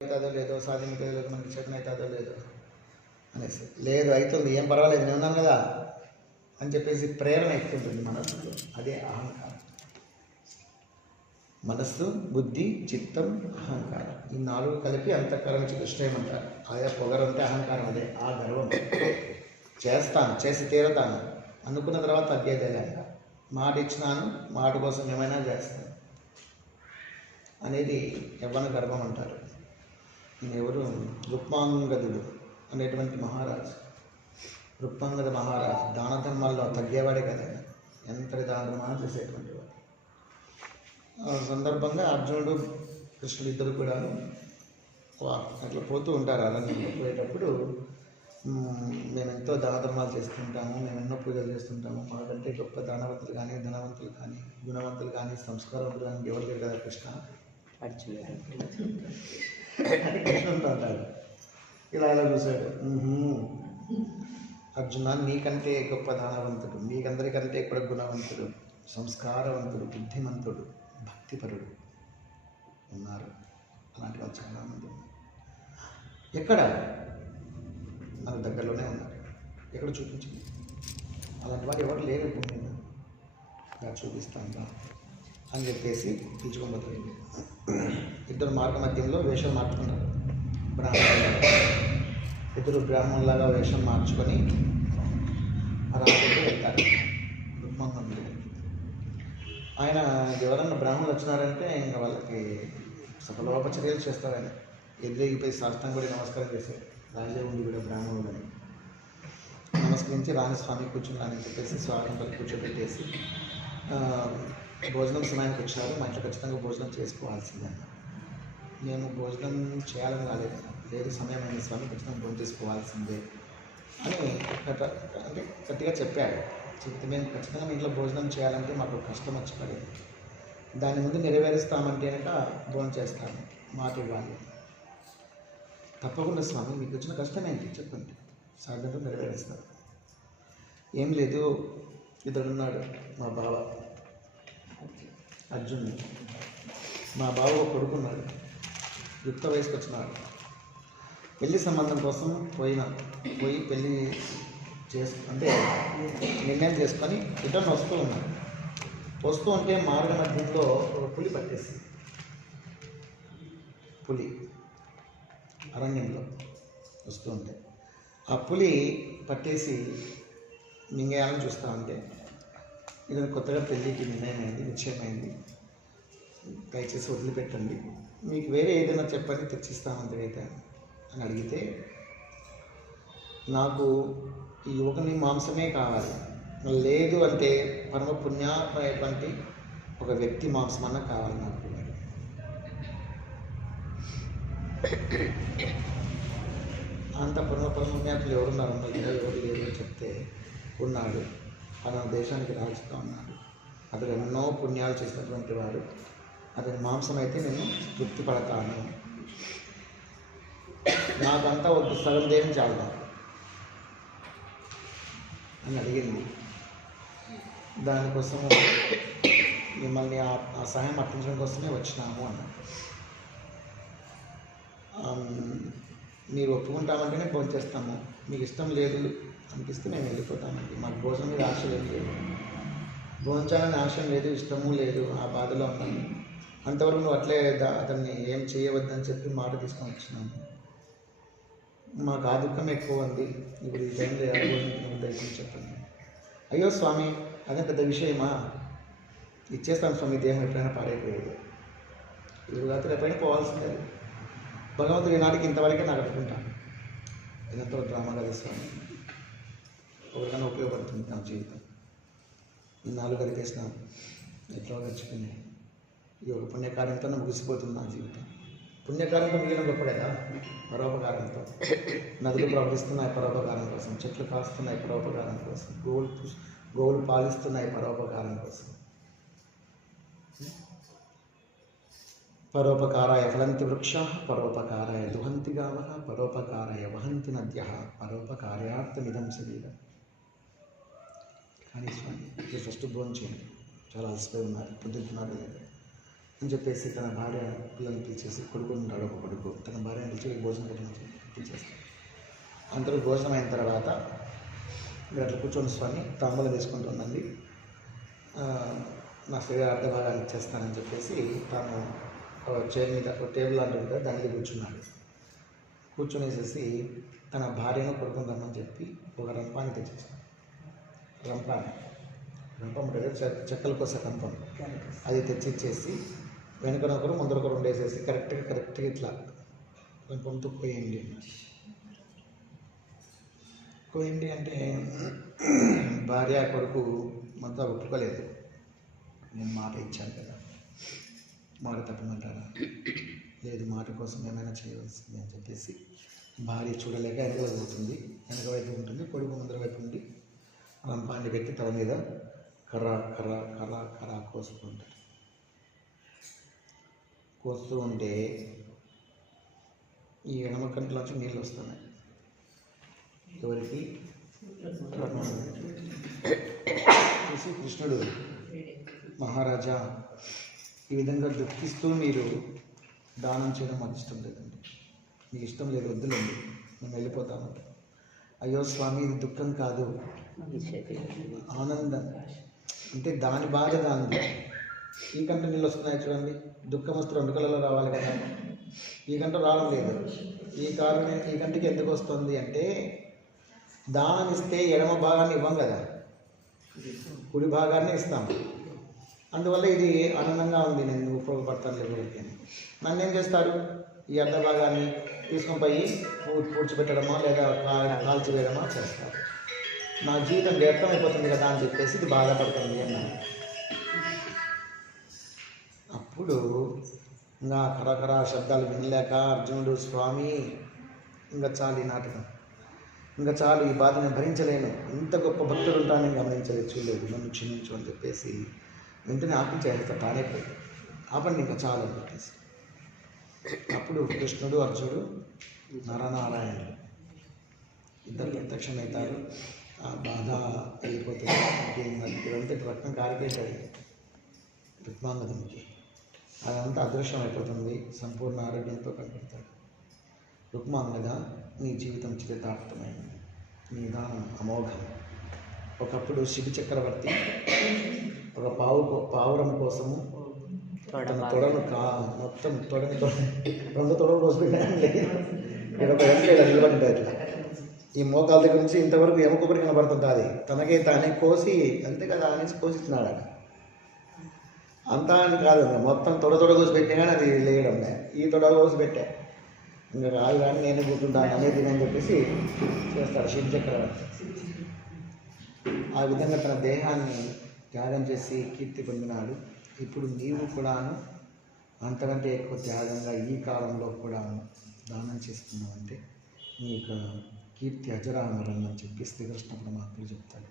అవుతుందో లేదో, సాధ్యమవుతుందో లేదో, మనకి చేతన అవుతుందో లేదో అనేసి, లేదు అవుతుంది, ఏం పర్వాలేదు, నేను ఉన్నాను కదా అని చెప్పేసి ప్రేరణ ఎక్కుంటుంది మనస్సులో. అదే అహంకారం. మనస్సు, బుద్ధి, చిత్తం, అహంకారం, ఈ 4 కలిపి అంతఃకరణ చతుష్టయమంటారు. ఆయా పొగరంటే అహంకారం, అదే ఆ గర్వం. చేస్తాను, చేసి తీరతాను, అనుకున్న తర్వాత తగ్గేదేలేక, మాట ఇచ్చినాను, మాట కోసం ఏమైనా చేస్తాను అనేది యవ్వన గర్వం అంటారు. ఎవరు? రుక్మాంగదుడు అనేటువంటి మహారాజు. రుక్మాంగద మహారాజు దాన ధర్మాల్లో తగ్గేవాడే కదా, ఎంతటి దాన ధర్మాలు చేసేటువంటి వాడు. ఆ సందర్భంగా అర్జునుడు, కృష్ణుడు ఇద్దరు కూడా అట్లా పోతూ ఉంటారు. అరణ్యంలో పోయేటప్పుడు మేము ఎంతో దాన ధర్మాలు చేస్తుంటాము, మేము ఎన్నో పూజలు చేస్తుంటాము, మాకంటే గొప్ప దానవంతులు కానీ, ధనవంతులు కానీ, గుణవంతులు కానీ, సంస్కారవంతులు కానీ ఎవరు లేరు కదా కృష్ణ అని కృష్ణుడు అంటాడు. ఇలా చూశాడు, అర్జున నీకంటే గొప్ప దానవంతుడు, నీకందరికంటే కూడా గుణవంతుడు, సంస్కారవంతుడు, బుద్ధిమంతుడు, భక్తిపరుడు ఉన్నారు. అలాంటి వాళ్ళు చాలామంది ఉన్నారు. ఎక్కడ? మన దగ్గరలోనే ఉన్నారు. ఎక్కడ చూపించింది? అలాంటి వారు ఎవరు లేరు భూమి మీద. ఇలా చూపిస్తాను అని చెప్పేసి తీర్చుకోబోతుంది. ఇద్దరు మార్గ మధ్యంలో వేషం మార్చుకున్నారు. ఇద్దరు బ్రాహ్మణులాగా వేషం మార్చుకొని రాజుకి వెళ్తారు. రుక్మాంగదుడు ఆయన ఎవరన్నా బ్రాహ్మణులు వచ్చినారంటే ఇంకా వాళ్ళకి సకలోపచర్యలు చేస్తారని ఎదురెగిపోయి శాస్త్రం కూడా నమస్కారం చేశారు. రాజే ఉండి కూడా బ్రాహ్మణులని నమస్కరించి రాణిస్వామి కూర్చున్నానని చెప్పేసి స్వాగతం కూర్చోబెట్టేసి, భోజనం సమయానికి వచ్చారు, మా ఇంట్లో ఖచ్చితంగా భోజనం చేసుకోవాల్సిందే. నేను భోజనం చేయాలని రాలేదు, లేదు సమయం అయిన స్వామి, ఖచ్చితంగా భోజనం చేసుకోవాల్సిందే అని అంటే గట్టిగా చెప్పాడు. చెప్తే మేము ఖచ్చితంగా మీ ఇంట్లో భోజనం చేయాలంటే మాకు కష్టం వచ్చి పడేది, దాని ముందు నెరవేరుస్తామంటే కనుక భోజనం చేస్తాను, మాట ఇవ్వాలి. తప్పకుండా స్వామి, మీకు వచ్చిన కష్టం ఏంటి చెప్పండి, సాధ్యంతో నెరవేరుస్తారు. ఏం లేదు, ఇతడున్నాడు మా బావ అర్జునుడు, మా బావ ఒక కొడుకున్నాడు, యుక్త వయసుకు వచ్చినాడు. పెళ్లి సంబంధం కోసం పోయి పెళ్ళి అంటే నిర్ణయం చేసుకొని రిటర్న్ వస్తూ ఉన్నాడు. వస్తూ ఉంటే మార్గ మధ్యంలో ఒక పులి పట్టేసి, పులి అరణ్యంలో వస్తూ ఉంటే ఆ పులి పట్టేసి మింగేయాలని చూస్తూ ఉంటే, ఇది కొత్తగా పెళ్ళికి నిశ్చయమైంది, దయచేసి వదిలిపెట్టండి, మీకు వేరే ఏదైనా చెప్పండి తెచ్చిస్తామంతకైతే అని అడిగితే, నాకు ఈ యువకుని మాంసమే కావాలి, లేదు అంటే పరమ పుణ్యాత్మైనటువంటి ఒక వ్యక్తి మాంసం అన్న కావాలి నాకు. అంత పరమ పుణ్యాత్ములు ఎవరున్నారు, ఎవరు లేరు అని చెప్తే, ఉన్నాడు, మన దేశానికి రాజుగా ఉన్నాడు, అతడు ఎన్నో పుణ్యాలు చేసినటువంటి వాడు, అతని మాంసం అయితే నేను తృప్తి పడతాను, నాకంతా ఒక సగం దేహం చాలు నాకు అని అడిగింది. దానికోసం మిమ్మల్ని ఆ సహాయం అర్పించడం కోసమే వచ్చినాము అన్నాడు. మీరు ఒప్పుకుంటామంటేనే భోజనం చేస్తాము, మీకు ఇష్టం లేదు అనిపిస్తే మేము వెళ్ళిపోతామండి, మాకు భోజనం మీద ఆశ లేదు, భోజనాలని ఆశ లేదు, ఇష్టము లేదు, ఆ బాధలో ఉన్నాము, అంతవరకు నువ్వు అట్లే అతన్ని ఏం చేయవద్దని చెప్పి మాట తీసుకొని వచ్చినాము, మాకు ఆ దుఃఖం ఎక్కువ ఉంది, ఇప్పుడు ఈ టైంలో భోజనం దయచేసి చెప్పండి. అయ్యో స్వామి, అదే పెద్ద విషయమా, ఇచ్చేస్తాను స్వామి, దేహం ఎప్పుడైనా పాడైపోయేది, ఇప్పుడు కాదు ఎప్పుడైనా పోవాల్సిందే, భగవంతుడు ఈనాటికి ఇంతవరకే నాకు అనుకుంటాను, ఎంతో డ్రామా కదా స్వామి, ఒకరికైనా ఉపయోగపడుతుంది నా జీవితం, ఇన్నాళ్ళు గడిపేసినాను, ఎట్లా గడిచిపోయింది, ఈ ఒక పుణ్యకార్యంతో ముగిసిపోతుంది నా జీవితం. పుణ్యకార్యంతో మిగిలిన గొప్ప కదా, పరోపకారంతో, నదులు ప్రవహిస్తున్నాయి పరోపకారం కోసం, చెట్లు కాస్తున్నాయి పరోపకారం కోసం, గోవులు పాలిస్తున్నాయి పరోపకారం కోసం. పరోపకారాయ ఫలంతి వృక్షాః, పరోపకారాయ దుహంతి గావః, పరోపకారాయ వహంతి నద్యః, పరోపకార్యార్థమిదం శరీరం. కానీ స్వామి, మీరు ఫస్ట్ భోజనం చేయండి, చాలా అలసిపోయి ఉన్నారు, పొద్దుతున్నారు లేదు, అని చెప్పేసి తన భార్య పిల్లల్ని పిలిచేసి కొడుకు ఉంటాడు, ఒక కొడుకు తన భార్యను పిలిచి భోజనం పెట్టమని పిలిచేస్తాడు. అందరూ భోజనం అయిన తర్వాత మీరు అట్లా కూర్చొని స్వామి తాంబూలం తీసుకుంటుందండి, నా శరీర అర్ధ భాగాలు ఇచ్చేస్తానని చెప్పేసి తాను చైర్ మీద టేబుల్ లాంటిది కదా దాని మీద కూర్చున్నాడు. కూర్చొనేసేసి తన భార్యను కొడుకుందామని చెప్పి ఒక రంపాన్ని తెచ్చేసాడు. రంపం ఉంటుంది, చెక్కల కోస రంపం, అది తెచ్చిచ్చేసి వెనుకనొకరు ముందరొకరు ఉండేసేసి కరెక్ట్గా ఇట్లా రంపంతో కోయండి అంటే భార్య కొడుకు మొత్తం ఒప్పుకోలేదు. నేను మాట ఇచ్చాను కదా, మాట తప్పమంటారా? లేదు, మాట కోసం ఏమైనా చేయవలసింది అని చెప్పేసి భార్య చూడలేక వెనక పోతుంది, వెనక వైపు ఉంటుంది, కొడుకు ముందర వైపు ఉండి రంపాన్ని పెట్టి తల మీద కర్ర కోస్తూ ఉంటాడు. కోస్తూ ఉంటే ఈ ఎడమ కంటిలోంచి నీళ్ళు వస్తున్నాయి. ఎవరికి? చూసి కృష్ణుడు, మహారాజా, ఈ విధంగా దుఃఖిస్తూ మీరు దానం చేయడం మాకు ఇష్టం లేదండి, మీకు ఇష్టం లేదు, వద్దులేండి, మేము వెళ్ళిపోతాము. అయ్యో స్వామి, ఇది దుఃఖం కాదు, ఆనందం. అంటే దాని బాధ దాని. ఈ కంట నీళ్ళు వస్తున్నాయి చూడండి, దుఃఖం వస్తే 2 కళ్ళలో రావాలి కదా, ఈ కంట రావడం లేదు. ఈ కంటికి ఎందుకు వస్తుంది అంటే దానం ఇస్తే ఎడమ భాగాన్ని ఇవ్వం కదా, కుడి భాగాన్ని ఇస్తాం. అందువల్ల ఇది ఆనందంగా ఉంది, నేను ఉపయోగపడతాను ఎవరికి. నన్ను ఏం చేస్తారు? ఈ అర్ధ భాగాన్ని తీసుకొని పోయి పూడ్చిపెట్టడమా లేదా కాల్చివేయడమా చేస్తారు. నా జీవితం వ్యర్థం అయిపోతుంది కదా అని చెప్పేసి ఇది బాధపడుతుంది అన్నాను. అప్పుడు ఇంకా కరకర శబ్దాలు వినలేక అర్జునుడు, స్వామి ఇంకా చాలు ఈ నాటకం, ఇంకా చాలు, ఈ బాధ నేను భరించలేను, ఇంత గొప్ప భక్తుడు ఉంటానని గమనించలేదు, చూడలేదు, నన్ను క్షమించు అని చెప్పేసి వెంటనే ఆపించేస్తా, తానేపోయి ఆపండి ఇంకా చాలు అని చెప్పేసి. అప్పుడు కృష్ణుడు, అర్జునుడు, నరనారాయణుడు ఇద్దరు ప్రత్యక్షమవుతారు. ఆ బాధ వెళ్ళిపోతుంది. ఇదంతా రక్తం కారిపోతాయి రుక్మాంగదునికి, అదంతా అదృశ్యం అయిపోతుంది, సంపూర్ణ ఆరోగ్యంతో కనపడతాడు. రుక్మాంగద, నీ జీవితం చరితార్థమైంది, నీ దానం అమోఘం. ఒకప్పుడు శిబి చక్రవర్తి ఒక పావురం కోసము తన తొడను మొత్తం 2 తొడలు కోసిపెట్టాను. ఇక్కడ ఒక వెంకట నిలబడి అట్లా ఈ మోకాల దగ్గర నుంచి ఇంతవరకు ఎముకొకటి కనబడుతుంటుంది, తనకే తానే కోసి అంతే కదా అనేసి కోసిస్తున్నాడు. అంతా అని కాదు, మొత్తం తొడ కోసి పెట్టే కానీ అది లేయడం, ఈ తొడ కోసి పెట్టా, ఇంకా కాదు కానీ నేను కూర్చుంటాను అనేది అని చెప్పేసి చేస్తాడు శివ చక్రవర్తి. ఆ విధంగా తన దేహాన్ని త్యాగం చేసి కీర్తి పొందినాడు. ఇప్పుడు నీవు కూడాను అంతకంటే ఎక్కువ త్యాగంగా ఈ కాలంలో కూడా దానం చేస్తున్నావు అంటే నీకు కీర్తి అజరామరం అని చెప్పి శ్రీకృష్ణ పరమాత్ముడు చెప్తాడు.